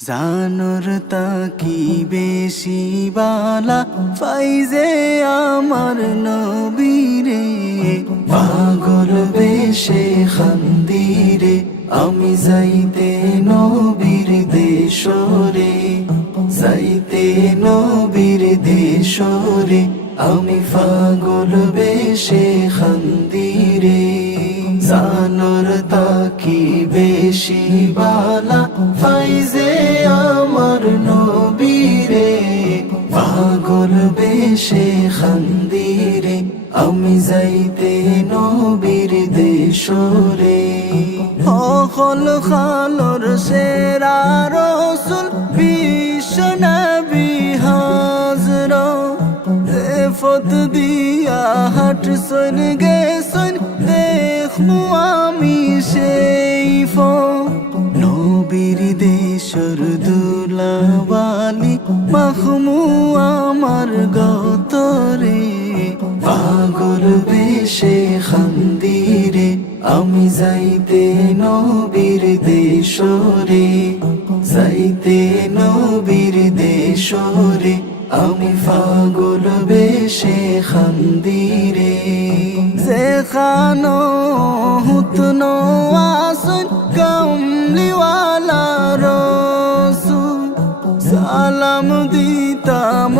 জানোর তাকি বেশি বালা ফাইজে আমার নবীরে, পাগল বেশে খান্দিরে আমি যাইতে নবীর দেশরে, যাইতে নবীর দেশরে আমি পাগল বেশে খান্দিরে। জানোর তাকি বেশি বালা ফাইজে আমার নবীরে, পাগল বেশে খান্দিরে আমি যাইতে নবীর দেশরে। অকল খালর সেরা রসুল বিশ্ব নবী হাজর, ফত দিয়া হাট সন গেছন দেখমু আমি সেই নবীর দেশর দুলাবালি মাখমু আমার গতরে, পাগল বেশে খান্দিরে আমি যাইতে নবীর দেশরে, যাইতে নবীর দেশরে আমি পাগল বেশে খান্দিরে। যেখানো হুতনো আসন কামলিওয়ালা রসুল, সালাম দিতাম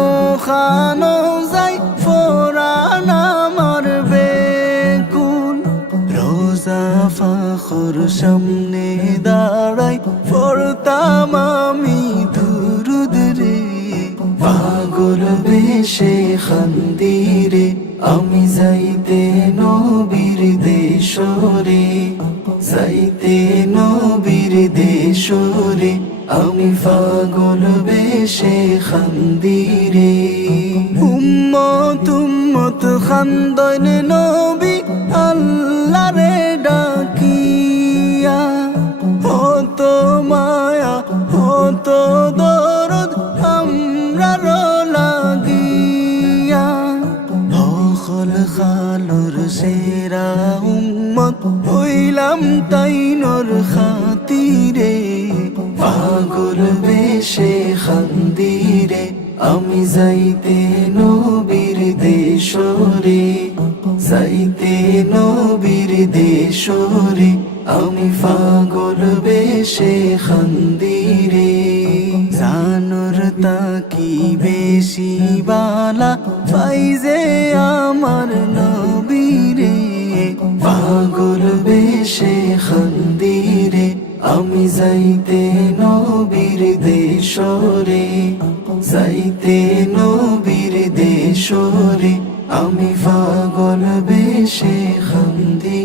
খানো যাই ফোরান আমার বেকুল। রোজা ফাখর সামনে দাঁড়াই পড়তাম আমি দুরুদ রে, পাগল বেশে খান্দিরে আমি যাইতে নবীর দেশরে, যাইতে নবীর দেশরে আমি পাগল বেশে খান্দিরে। উম্মত উম্মত খান্দন নবী আল্লাহরে ডাকিয়া, হত মায়া হত দরদ আমরা লাগিয়া। অকল খালর সেরা উম্মত হইলাম তাইনর খাতিরে, পাগল বেশে খান্দিরে আমি যাইতে নবীর দেশরে, যাইতে নবীর দেশরে আমি পাগল বেশে খান্দিরে। জানোর তাকি বেশি বালা ফাইজে আমার নবীরে, পাগল বেশে খান্দিরে আমি যাইতে নবীর দেশরে, যাইতে নবীর দেশরে আমি পাগল বেশে খান্দিরে।